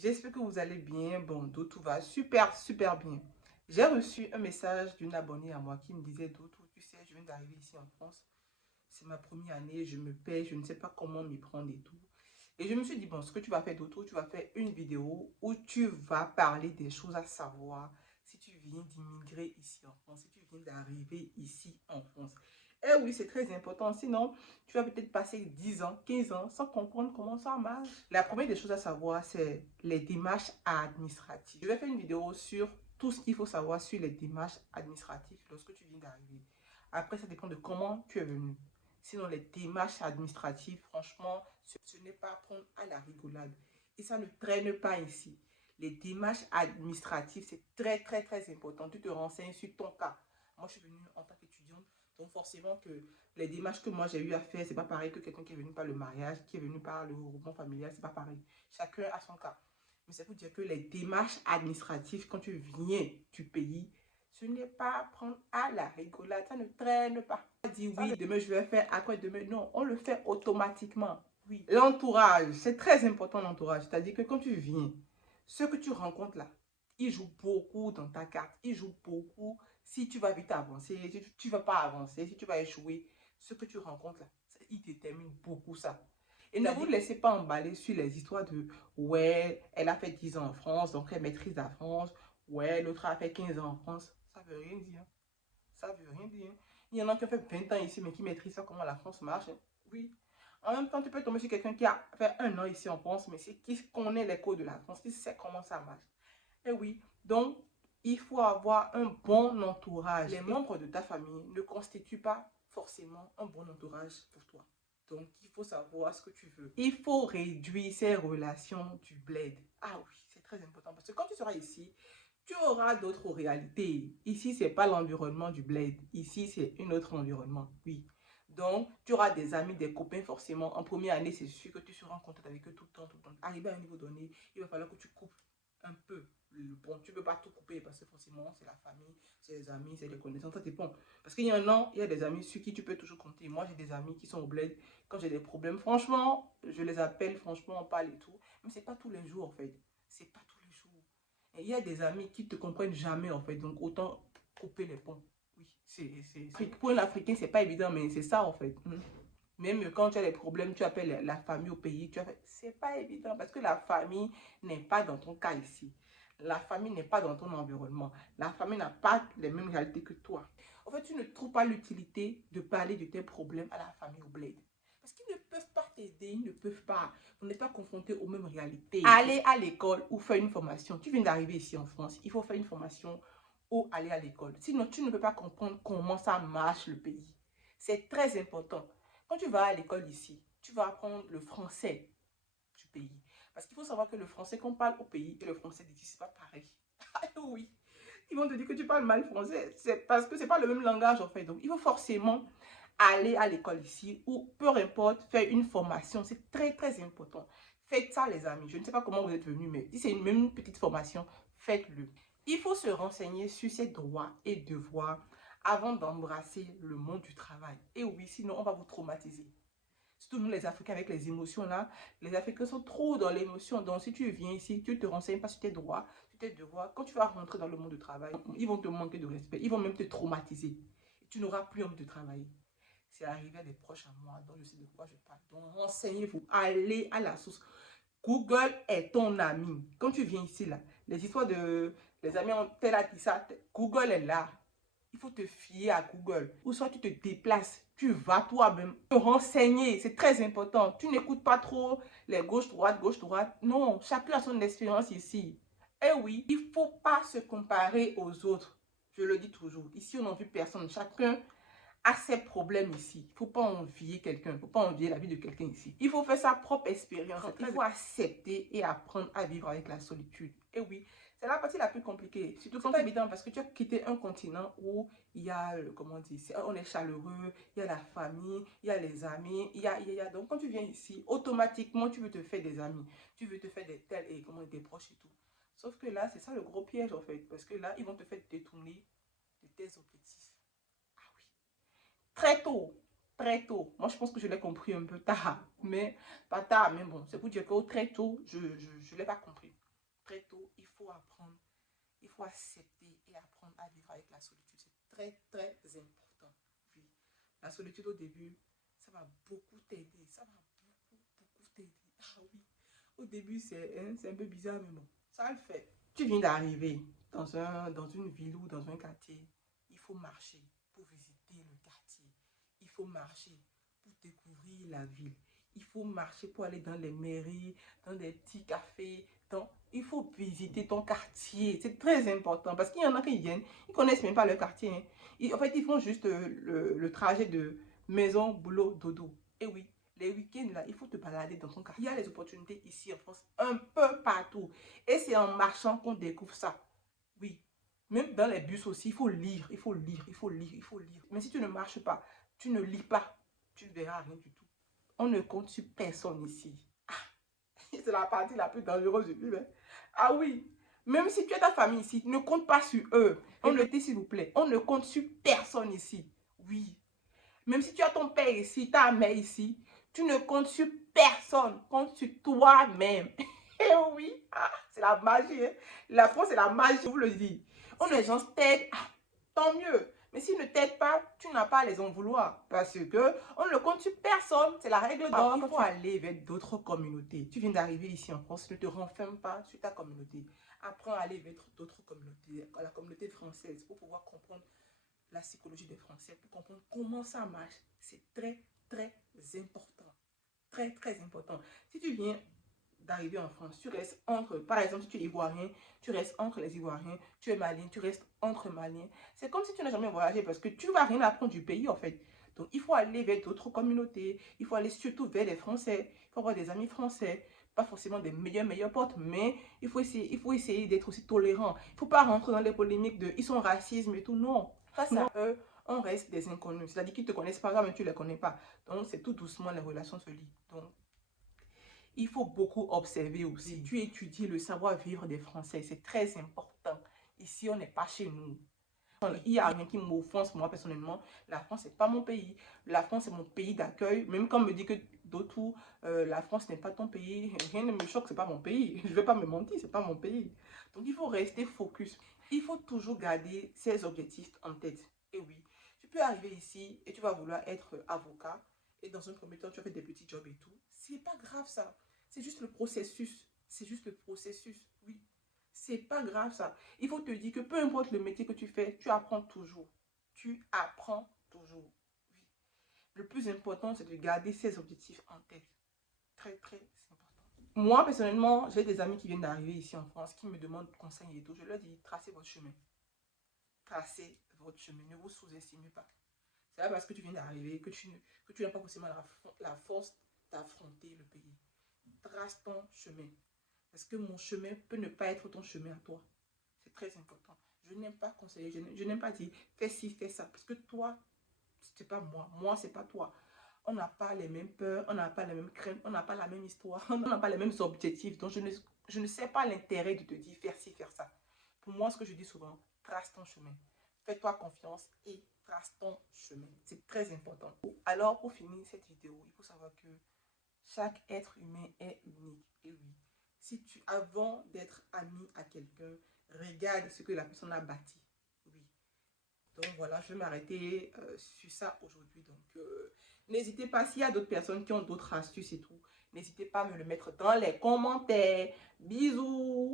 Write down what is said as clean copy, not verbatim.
J'espère que vous allez bien. Bon, tout va super, super bien. J'ai reçu un message d'une abonnée à moi qui me disait d'autres, tu sais, je viens d'arriver ici en France. C'est ma première année, je me paie, je ne sais pas comment m'y prendre et tout. Et je me suis dit, bon, ce que tu vas faire d'autre, tu vas faire une vidéo où tu vas parler des choses à savoir si tu viens d'immigrer ici en France, si tu viens d'arriver ici en France. Eh oui, c'est très important. Sinon, tu vas peut-être passer 10 ans, 15 ans sans comprendre comment ça marche. La première des choses à savoir, c'est les démarches administratives. Je vais faire une vidéo sur tout ce qu'il faut savoir sur les démarches administratives lorsque tu viens d'arriver. Après, ça dépend de comment tu es venu. Sinon, les démarches administratives, franchement, ce n'est pas à prendre à la rigolade. Et ça ne traîne pas ici. Les démarches administratives, c'est très, très, très important. Tu te renseignes sur ton cas. Moi, je suis venue en tant qu'étudiante. Donc, forcément, que les démarches que moi, j'ai eu à faire, c'est pas pareil que quelqu'un qui est venu par le mariage, qui est venu par le regroupement familial, c'est pas pareil. Chacun a son cas. Mais c'est pour dire que les démarches administratives, quand tu viens du pays, ce n'est pas à prendre à la rigolade, ça ne traîne pas. On dit oui, demain je vais faire, après demain, non, on le fait automatiquement. Oui. L'entourage, c'est très important l'entourage. C'est-à-dire que quand tu viens, ceux que tu rencontres là, ils jouent beaucoup dans ta carte, ils jouent beaucoup. Si tu vas vite avancer, si tu ne vas pas avancer, si tu vas échouer, ceux que tu rencontres là, ils déterminent beaucoup ça. Et ne vous laissez pas emballer sur les histoires de ouais, elle a fait 10 ans en France, donc elle maîtrise la France. Ouais, l'autre a fait 15 ans en France. Ça veut rien dire. Ça veut rien dire. Il y en a qui ont fait 20 ans ici, mais qui maîtrisent ça, comment la France marche. Oui. En même temps, tu peux tomber sur quelqu'un qui a fait 1 an ici en France, mais qui connaît les codes de la France, qui sait comment ça marche. Et oui, donc, il faut avoir un bon entourage. Les membres de ta famille ne constituent pas forcément un bon entourage pour toi. Donc, il faut savoir ce que tu veux. Il faut réduire ces relations du bled. Ah oui, c'est très important. Parce que quand tu seras ici, tu auras d'autres réalités. Ici, ce n'est pas l'environnement du bled. Ici, c'est un autre environnement. Oui. Donc, tu auras des amis, des copains forcément. En première année, c'est sûr que tu seras en contact avec eux tout le temps, tout le temps. Arrivé à un niveau donné, il va falloir que tu coupes un peu. Bon, tu ne peux pas tout couper parce que forcément, c'est la famille, c'est les amis, c'est les connaissances. Ça dépend. Parce qu'il y en a, il y a des amis sur qui tu peux toujours compter. Moi, j'ai des amis qui sont au bled. Quand j'ai des problèmes, franchement, je les appelle, franchement, on parle et tout. Mais ce n'est pas tous les jours, en fait. C'est pas tous les jours. Et il y a des amis qui ne te comprennent jamais, en fait. Donc, autant couper les ponts. Oui, pour un Africain, c'est pas évident, mais c'est ça, en fait. Même quand tu as des problèmes, tu appelles la famille au pays. C'est pas évident parce que la famille n'est pas dans ton cas ici. La famille n'est pas dans ton environnement. La famille n'a pas les mêmes réalités que toi. En fait, tu ne trouves pas l'utilité de parler de tes problèmes à la famille au bled. Parce qu'ils ne peuvent pas t'aider, ils ne peuvent pas. On n'est pas confronté aux mêmes réalités. Aller à l'école ou faire une formation. Tu viens d'arriver ici en France, il faut faire une formation ou aller à l'école. Sinon, tu ne peux pas comprendre comment ça marche le pays. C'est très important. Quand tu vas à l'école ici, tu vas apprendre le français du pays. Parce qu'il faut savoir que le français qu'on parle au pays et le français d'ici, c'est pas pareil. Ah oui, ils vont te dire que tu parles mal français. C'est parce que c'est pas le même langage en fait. Donc, il faut forcément aller à l'école ici ou peu importe, faire une formation. C'est très, très important. Faites ça, les amis. Je ne sais pas comment vous êtes venus, mais si c'est même une petite formation, faites-le. Il faut se renseigner sur ses droits et devoirs avant d'embrasser le monde du travail. Et oui, sinon, on va vous traumatiser. Surtout nous, les Africains, avec les émotions là. Les Africains sont trop dans l'émotion. Donc, si tu viens ici, tu ne te renseignes pas sur tes droits, sur tes devoirs. Quand tu vas rentrer dans le monde du travail, ils vont te manquer de respect. Ils vont même te traumatiser. Et tu n'auras plus envie de travailler. C'est arrivé à des proches à moi, donc je sais de quoi je parle. Donc, renseignez-vous. Allez à la source. Google est ton ami. Quand tu viens ici, là, les histoires de... Les amis ont tel a dit ça. Google est là. Il faut te fier à Google. Ou soit tu te déplaces, tu vas toi-même te renseigner. C'est très important. Tu n'écoutes pas trop les gauche-droite, gauche-droite. Non, chacun a son expérience ici. Eh oui, il ne faut pas se comparer aux autres. Je le dis toujours. Ici, on n'envie personne. Chacun a ses problèmes ici. Il ne faut pas envier quelqu'un. Il ne faut pas envier la vie de quelqu'un ici. Il faut faire sa propre expérience. Il faut accepter et apprendre à vivre avec la solitude. Et oui, c'est la partie la plus compliquée. Surtout quand c'est évident parce que tu as quitté un continent où il y a, comment dire, on est chaleureux, il y a la famille, il y a les amis, il y a. Donc quand tu viens ici, automatiquement, tu veux te faire des amis. Tu veux te faire des tels et comment des proches et tout. Sauf que là, c'est ça le gros piège en fait. Parce que là, ils vont te faire détourner de tes objectifs. Ah oui. Très tôt. Très tôt. Moi, je pense que je l'ai compris un peu tard. Mais pas tard, mais bon. C'est pour dire que très tôt, je ne l'ai pas compris. très tôt, il faut apprendre, il faut accepter et apprendre à vivre avec la solitude. C'est très, très important. Oui. La solitude au début, ça va beaucoup t'aider. Ça va beaucoup t'aider. Ah oui. Au début, c'est un peu bizarre, mais bon, ça le fait. Tu viens d'arriver dans une ville ou dans un quartier. Il faut marcher pour visiter le quartier. Il faut marcher pour découvrir la ville. Il faut marcher pour aller dans les mairies, dans des petits cafés. Il faut visiter ton quartier. C'est très important parce qu'il y en a qui viennent, ils ne connaissent même pas leur quartier. Hein. En fait, ils font juste le trajet de maison, boulot, dodo. Et oui, les week-ends, là, il faut te balader dans ton quartier. Il y a les opportunités ici en France, un peu partout. Et c'est en marchant qu'on découvre ça. Oui. Même dans les bus aussi, il faut lire, il faut lire, il faut lire, il faut lire. Mais si tu ne marches pas, tu ne lis pas, tu ne verras rien du tout. On ne compte sur personne ici. Ah, c'est la partie la plus dangereuse du film. Hein. Ah oui, même si tu as ta famille ici, ne compte pas sur eux. On ne dit s'il vous plaît, on ne compte sur personne ici. Oui. Même si tu as ton père ici, ta mère ici, tu ne comptes sur personne. Compte sur toi-même. Et oui, ah, c'est la magie. Hein. La France, c'est la magie, je vous le dis. Si les gens t'aident, ah, tant mieux. Mais s'ils ne t'aident pas, tu n'as pas à les en vouloir. Parce que on ne compte sur personne. C'est la règle d'or. Il faut aller vers d'autres communautés. Tu viens d'arriver ici en France, ne te renferme pas sur ta communauté. Apprends à aller vers d'autres communautés, la communauté française, pour pouvoir comprendre la psychologie des Français, pour comprendre comment ça marche. C'est très, très important. Très, très important. Si tu viens d'arriver en France, tu restes entre, par exemple, si tu es ivoirien, tu restes entre les Ivoiriens, tu es malien, tu restes entre maliens. C'est comme si tu n'as jamais voyagé parce que tu vas rien apprendre du pays en fait. Donc il faut aller vers d'autres communautés, il faut aller surtout vers les Français, il faut avoir des amis français, pas forcément des meilleurs potes, mais il faut essayer d'être aussi tolérant. Il ne faut pas rentrer dans les polémiques de ils sont racistes et tout, non. Face à eux, on reste des inconnus. C'est-à-dire qu'ils ne te connaissent pas, mais tu ne les connais pas. Donc c'est tout doucement, les relations se lient. Donc il faut beaucoup observer aussi. Oui. Tu étudies le savoir-vivre des Français. C'est très important. Ici, on n'est pas chez nous. Il n'y a rien qui m'offense, moi, personnellement. La France, c'est pas mon pays. La France, c'est mon pays d'accueil. Même quand on me dit que d'autres, la France n'est pas ton pays, rien ne me choque, c'est pas mon pays. Je ne vais pas me mentir, c'est pas mon pays. Donc, il faut rester focus. Il faut toujours garder ses objectifs en tête. Et oui, tu peux arriver ici et tu vas vouloir être avocat. Et dans un premier temps, tu as fait des petits jobs et tout. C'est pas grave, ça. C'est juste le processus. C'est juste le processus, oui. C'est pas grave ça. Il faut te dire que peu importe le métier que tu fais, tu apprends toujours. Tu apprends toujours. Oui. Le plus important, c'est de garder ses objectifs en tête. Très, très important. Moi, personnellement, j'ai des amis qui viennent d'arriver ici en France, qui me demandent conseils et tout. Je leur dis, tracez votre chemin. Tracez votre chemin. Ne vous sous-estimez pas. C'est pas parce que tu viens d'arriver que tu n'as pas forcément la force d'affronter le pays. Trace ton chemin. Parce que mon chemin peut ne pas être ton chemin à toi. C'est très important. Je n'aime pas conseiller, je n'aime pas dire fais ci, fais ça. Parce que toi, c'est pas moi. Moi, c'est pas toi. On n'a pas les mêmes peurs, on n'a pas les mêmes craintes, on n'a pas la même histoire, on n'a pas les mêmes objectifs. Donc, je ne sais pas l'intérêt de te dire faire ci, faire ça. Pour moi, ce que je dis souvent, trace ton chemin. Fais-toi confiance et trace ton chemin. C'est très important. Alors, pour finir cette vidéo, il faut savoir que chaque être humain est unique. Et oui. Si tu, avant d'être ami à quelqu'un, regarde ce que la personne a bâti. Oui. Donc voilà, je vais m'arrêter sur ça aujourd'hui. Donc n'hésitez pas, s'il y a d'autres personnes qui ont d'autres astuces et tout, n'hésitez pas à me le mettre dans les commentaires. Bisous!